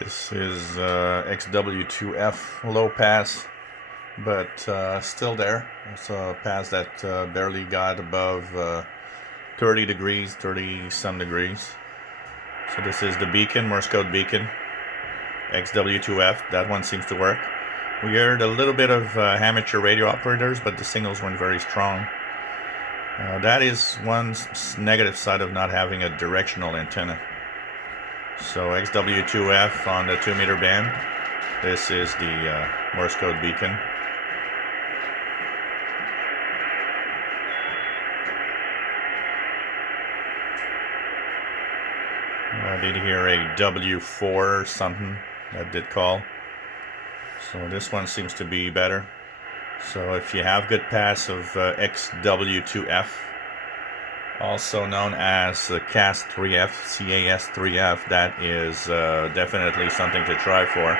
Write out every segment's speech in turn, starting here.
This is XW-2F low pass, but still there. It's a pass that barely got above 30 degrees, 30-some degrees. So this is the beacon, Morse code beacon, XW-2F. That one seems to work. We heard a little bit of amateur radio operators, but the signals weren't very strong. That is one negative side of not having a directional antenna. So XW-2F on the 2-meter band. This is the Morse code beacon. I did hear a W4 or something that did call. So this one seems to be better. So if you have good pass of XW-2F, also known as CAS-3F, CAS-3F, that is definitely something to try for.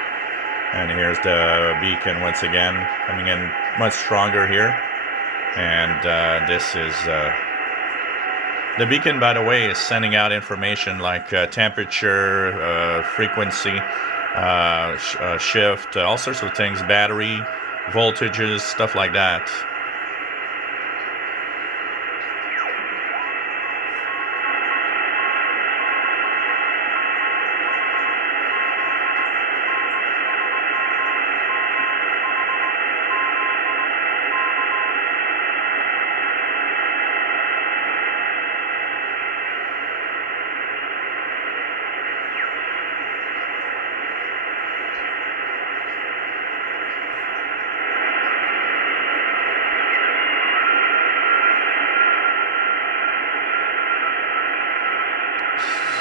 And here's the beacon once again, coming in much stronger here. And this is the beacon, by the way, is sending out information like temperature, frequency, shift, all sorts of things, battery, voltages, stuff like that.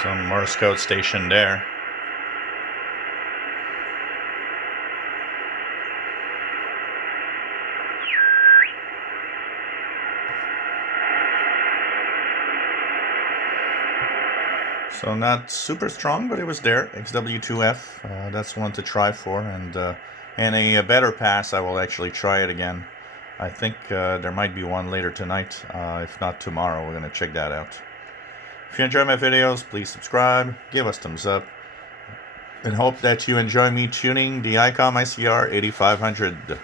Some Morse code station there. So not super strong, but it was there. XW-2F, that's one to try for, and a better pass, I will actually try it again. I think there might be one later tonight. If not tomorrow, we're going to check that out. If you enjoy my videos, please subscribe, give us thumbs up, and hope that you enjoy me tuning the ICOM ICR 8500.